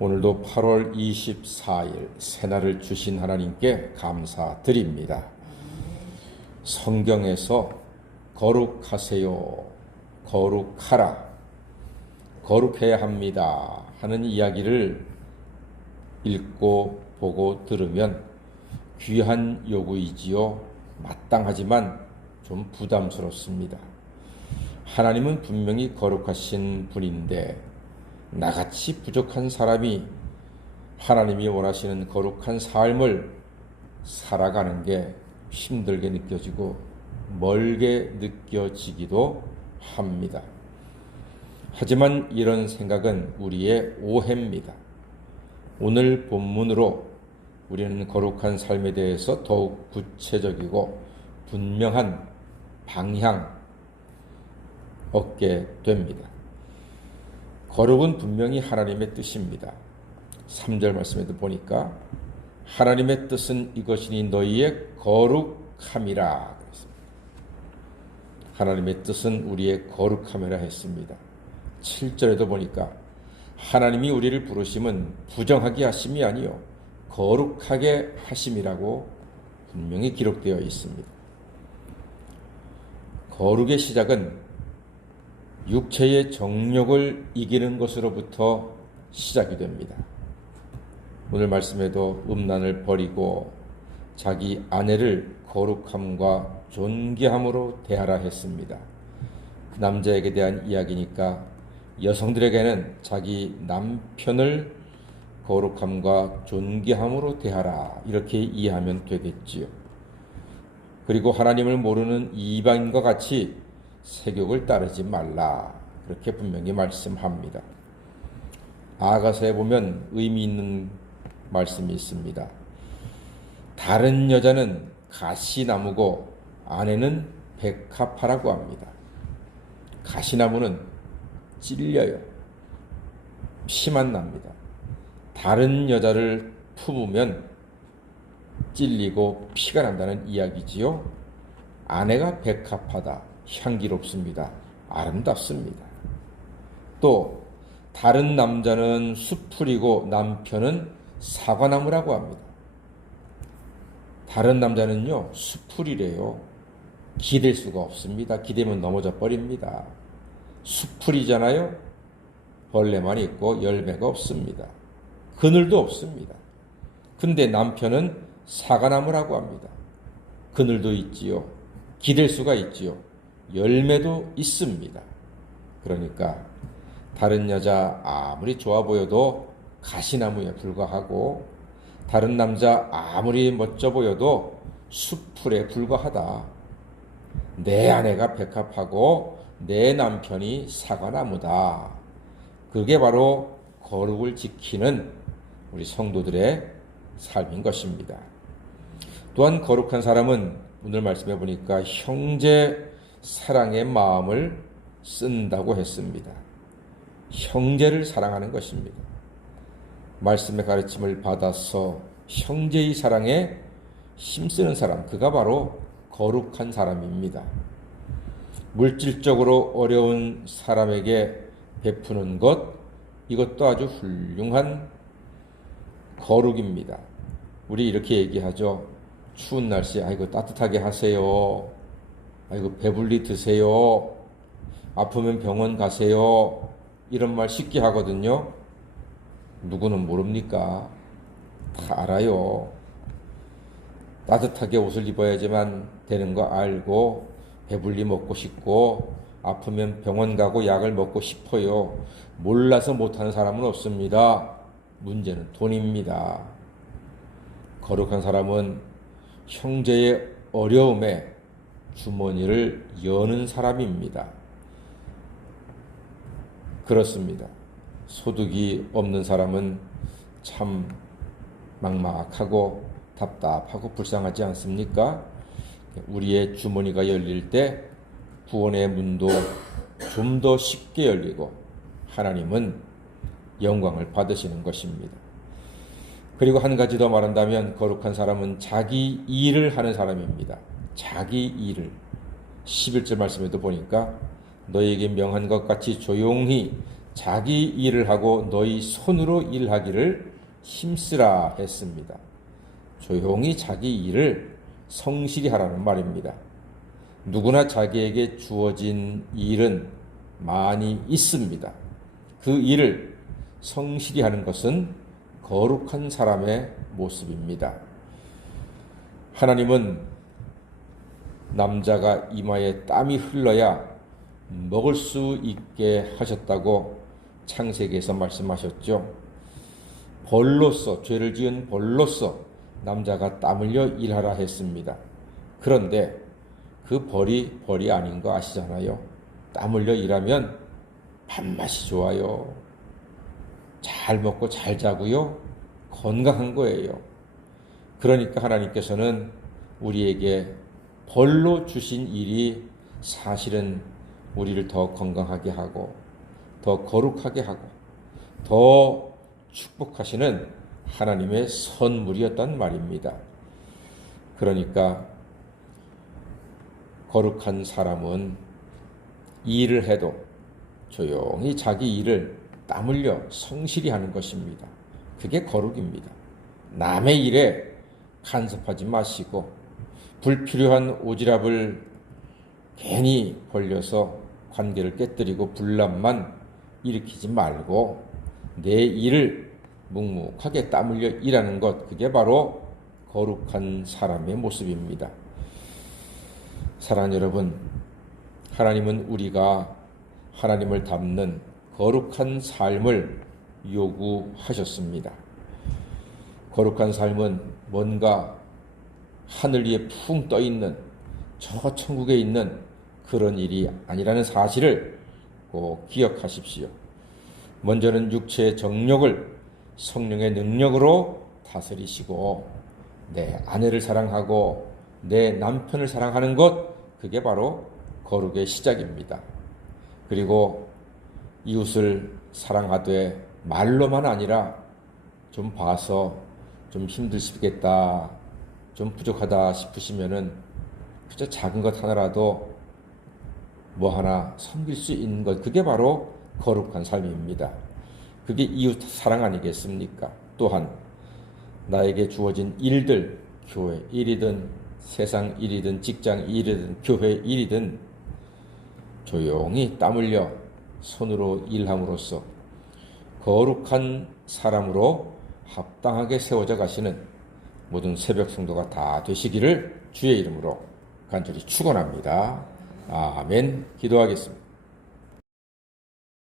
오늘도 8월 24일 새날을 주신 하나님께 감사드립니다. 성경에서 거룩하세요, 거룩하라, 거룩해야 합니다 하는 이야기를 읽고 보고 들으면 귀한 요구이지요. 마땅하지만 좀 부담스럽습니다. 하나님은 분명히 거룩하신 분인데 나같이 부족한 사람이 하나님이 원하시는 거룩한 삶을 살아가는 게 힘들게 느껴지고 멀게 느껴지기도 합니다. 하지만 이런 생각은 우리의 오해입니다. 오늘 본문으로 우리는 거룩한 삶에 대해서 더욱 구체적이고 분명한 방향 얻게 됩니다. 거룩은 분명히 하나님의 뜻입니다. 3절 말씀에도 보니까 하나님의 뜻은 이것이니 너희의 거룩함이라 그랬습니다. 하나님의 뜻은 우리의 거룩함이라 했습니다. 7절에도 보니까 하나님이 우리를 부르심은 부정하게 하심이 아니요 거룩하게 하심이라고 분명히 기록되어 있습니다. 거룩의 시작은 육체의 정욕을 이기는 것으로부터 시작이 됩니다. 오늘 말씀에도 음란을 버리고 자기 아내를 거룩함과 존귀함으로 대하라 했습니다. 그 남자에게 대한 이야기니까 여성들에게는 자기 남편을 거룩함과 존귀함으로 대하라 이렇게 이해하면 되겠지요. 그리고 하나님을 모르는 이방인과 같이 세욕을 따르지 말라 그렇게 분명히 말씀합니다. 아가서에 보면 의미 있는 말씀이 있습니다. 다른 여자는 가시나무고 아내는 백합화라고 합니다. 가시나무는 찔려요. 피만 납니다. 다른 여자를 품으면 찔리고 피가 난다는 이야기지요. 아내가 백합화다. 향기롭습니다. 아름답습니다. 또 다른 남자는 수풀이고 남편은 사과나무라고 합니다. 다른 남자는요 수풀이래요. 기댈 수가 없습니다. 기대면 넘어져 버립니다. 수풀이잖아요. 벌레만 있고 열매가 없습니다. 그늘도 없습니다. 근데 남편은 사과나무라고 합니다. 그늘도 있지요. 기댈 수가 있지요. 열매도 있습니다. 그러니까 다른 여자 아무리 좋아 보여도 가시나무에 불과하고 다른 남자 아무리 멋져 보여도 수풀에 불과하다. 내 아내가 백합하고 내 남편이 사과나무다. 그게 바로 거룩을 지키는 우리 성도들의 삶인 것입니다. 또한 거룩한 사람은 오늘 말씀해 보니까 형제 사랑의 마음을 쓴다고 했습니다. 형제를 사랑하는 것입니다. 말씀의 가르침을 받아서 형제의 사랑에 힘쓰는 사람, 그가 바로 거룩한 사람입니다. 물질적으로 어려운 사람에게 베푸는 것, 이것도 아주 훌륭한 거룩입니다. 우리 이렇게 얘기하죠. 추운 날씨에 아이고 따뜻하게 하세요. 아이고 배불리 드세요. 아프면 병원 가세요. 이런 말 쉽게 하거든요. 누구는 모릅니까? 다 알아요. 따뜻하게 옷을 입어야지만 되는 거 알고 배불리 먹고 싶고 아프면 병원 가고 약을 먹고 싶어요. 몰라서 못하는 사람은 없습니다. 문제는 돈입니다. 거룩한 사람은 형제의 어려움에 주머니를 여는 사람입니다. 그렇습니다. 소득이 없는 사람은 참 막막하고 답답하고 불쌍하지 않습니까? 우리의 주머니가 열릴 때 구원의 문도 좀 더 쉽게 열리고 하나님은 영광을 받으시는 것입니다. 그리고 한 가지 더 말한다면 거룩한 사람은 자기 일을 하는 사람입니다. 자기 일을 11절 말씀에도 보니까 너에게 명한 것 같이 조용히 자기 일을 하고 너희 손으로 일하기를 힘쓰라 했습니다. 조용히 자기 일을 성실히 하라는 말입니다. 누구나 자기에게 주어진 일은 많이 있습니다. 그 일을 성실히 하는 것은 거룩한 사람의 모습입니다. 하나님은 남자가 이마에 땀이 흘러야 먹을 수 있게 하셨다고 창세기에서 말씀하셨죠. 벌로서, 죄를 지은 벌로서 남자가 땀 흘려 일하라 했습니다. 그런데 그 벌이 아닌 거 아시잖아요. 땀 흘려 일하면 밥맛이 좋아요. 잘 먹고 잘 자고요. 건강한 거예요. 그러니까 하나님께서는 우리에게 벌로 주신 일이 사실은 우리를 더 건강하게 하고 더 거룩하게 하고 더 축복하시는 하나님의 선물이었단 말입니다. 그러니까 거룩한 사람은 일을 해도 조용히 자기 일을 땀 흘려 성실히 하는 것입니다. 그게 거룩입니다. 남의 일에 간섭하지 마시고 불필요한 오지랖을 괜히 벌려서 관계를 깨뜨리고 분란만 일으키지 말고 내 일을 묵묵하게 땀 흘려 일하는 것, 그게 바로 거룩한 사람의 모습입니다. 사랑하는 여러분, 하나님은 우리가 하나님을 닮는 거룩한 삶을 요구하셨습니다. 거룩한 삶은 뭔가 하늘 위에 풍 떠 있는 저 천국에 있는 그런 일이 아니라는 사실을 꼭 기억하십시오. 먼저는 육체의 정욕을 성령의 능력으로 다스리시고 내 아내를 사랑하고 내 남편을 사랑하는 것, 그게 바로 거룩의 시작입니다. 그리고 이웃을 사랑하되 말로만 아니라 좀 봐서 좀 힘드시겠다, 좀 부족하다 싶으시면은 그저 작은 것 하나라도 뭐 하나 섬길 수 있는 것, 그게 바로 거룩한 삶입니다. 그게 이웃 사랑 아니겠습니까? 또한 나에게 주어진 일들, 교회 일이든 세상 일이든 직장 일이든 교회 일이든 조용히 땀 흘려 손으로 일함으로써 거룩한 사람으로 합당하게 세워져 가시는 모든 새벽 성도가 다 되시기를 주의 이름으로 간절히 축원합니다. 아멘. 기도하겠습니다.